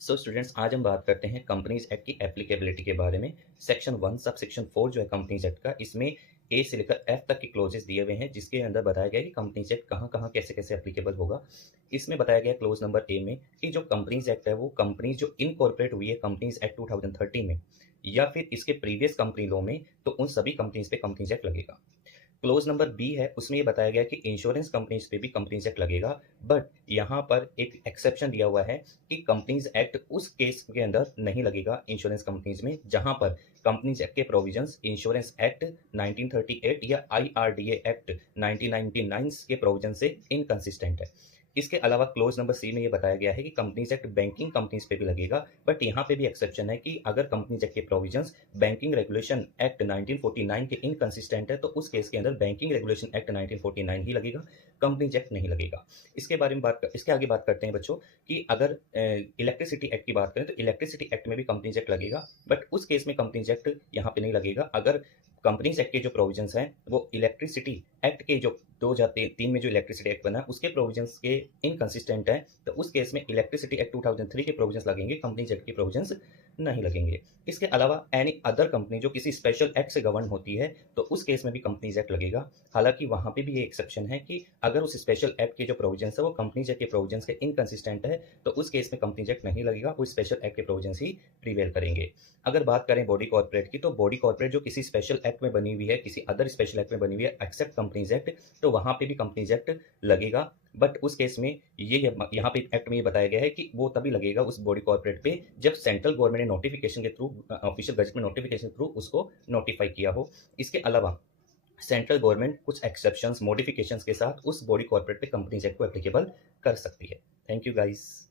So students, आज हम बात करते हैं कंपनीज एक्ट की एप्लीकेबिलिटी के बारे में। सेक्शन 1 सब सेक्शन 4 जो है कंपनीज एक्ट का, इसमें ए से लेकर एफ तक के क्लोजेस दिए हुए हैं, जिसके अंदर बताया गया है कि कंपनीज एक्ट कहाँ कहाँ कैसे कैसे एप्लीकेबल होगा। इसमें बताया गया क्लोज नंबर ए में कि जो कंपनीज एक्ट है वो कंपनीज जो इनकॉर्पोरेट हुई है कंपनीज एक्ट 2013 में या फिर इसके प्रीवियस कंपनी लॉ में, तो उन सभी कंपनीज पे कंपनीज एक्ट लगेगा। क्लोज नंबर बी है, उसमें ये बताया गया कि इंश्योरेंस कंपनीज पे भी कंपनीज एक्ट लगेगा। बट यहाँ पर एक एक्सेप्शन दिया हुआ है कि कंपनीज एक्ट उस केस के अंदर नहीं लगेगा इंश्योरेंस कंपनीज में जहां पर कंपनीज एक्ट के प्रोविजंस इंश्योरेंस एक्ट 1938 या आईआरडीए एक्ट 1999 के प्रोविजन से इनकंसिस्टेंट है। इसके अलावा क्लोज नंबर सी में ये बताया गया है कि कंपनीज एक्ट बैंकिंग कंपनीज पे भी लगेगा। बट यहाँ पे भी एक्सेप्शन है कि अगर कंपनीज एक्ट के प्रोविजंस बैंकिंग रेगुलेशन एक्ट 1949 के इनकंसिस्टेंट है, तो उस केस के अंदर बैंकिंग रेगुलेशन एक्ट 1949 ही लगेगा, कंपनीज एक्ट नहीं लगेगा। इसके आगे बात करते हैं बच्चों कि अगर इलेक्ट्रिसिटी एक्ट की बात करें तो इलेक्ट्रिसिटी एक्ट में भी कंपनीज एक्ट लगेगा। बट उस केस में कंपनीज एक्ट यहाँ पे नहीं लगेगा अगर कंपनीज एक्ट के जो प्रोविजंस हैं वो इलेक्ट्रिसिटी एक्ट के जो 2003 में जो इलेक्ट्रिसिटी एक्ट बना उसके प्रोविजंस के इनकंसिस्टेंट है, तो उस केस में इलेक्ट्रिसिटी एक्ट 2003 के प्रोविजंस लगेंगे, कंपनीज एक्ट के प्रोविजंस नहीं लगेंगे। इसके अलावा एनी अदर कंपनी जो किसी स्पेशल एक्ट से गवर्न होती है, तो उस केस में भी कंपनीज एक्ट लगेगा। हालांकि वहां पे भी ये एक्सेप्शन है कि अगर उस स्पेशल एक्ट के जो प्रोविजंस है वो कंपनीज एक्ट के प्रोविजंस के इनकंसिस्टेंट है, तो उस केस में कंपनीज एक्ट नहीं लगेगा, उस स्पेशल एक्ट के प्रोविजंस ही प्रीवेल करेंगे। अगर बात करें बॉडी कॉर्पोरेट की, तो बॉडी कॉर्पोरेट जो किसी स्पेशल एक्ट में बनी हुई है, किसी अदर स्पेशल एक्ट में बनी हुई है एक्सेप्ट कंपनीज एक्ट, तो वहां पे भी कंपनीज एक्ट लगेगा। बट उस केस में ये यहाँ पे एक्ट में ये बताया गया है कि वो तभी लगेगा उस बॉडी कॉर्पोरेट पे जब सेंट्रल गवर्नमेंट ने नोटिफिकेशन के थ्रू, ऑफिशियल गजट में नोटिफिकेशन थ्रू उसको नोटिफाई किया हो। इसके अलावा सेंट्रल गवर्नमेंट कुछ एक्सेप्शंस मॉडिफिकेशंस के साथ उस बॉडी कॉर्पोरेट पे कंपनीज एक्ट को एप्लीकेबल कर सकती है। Thank you guys.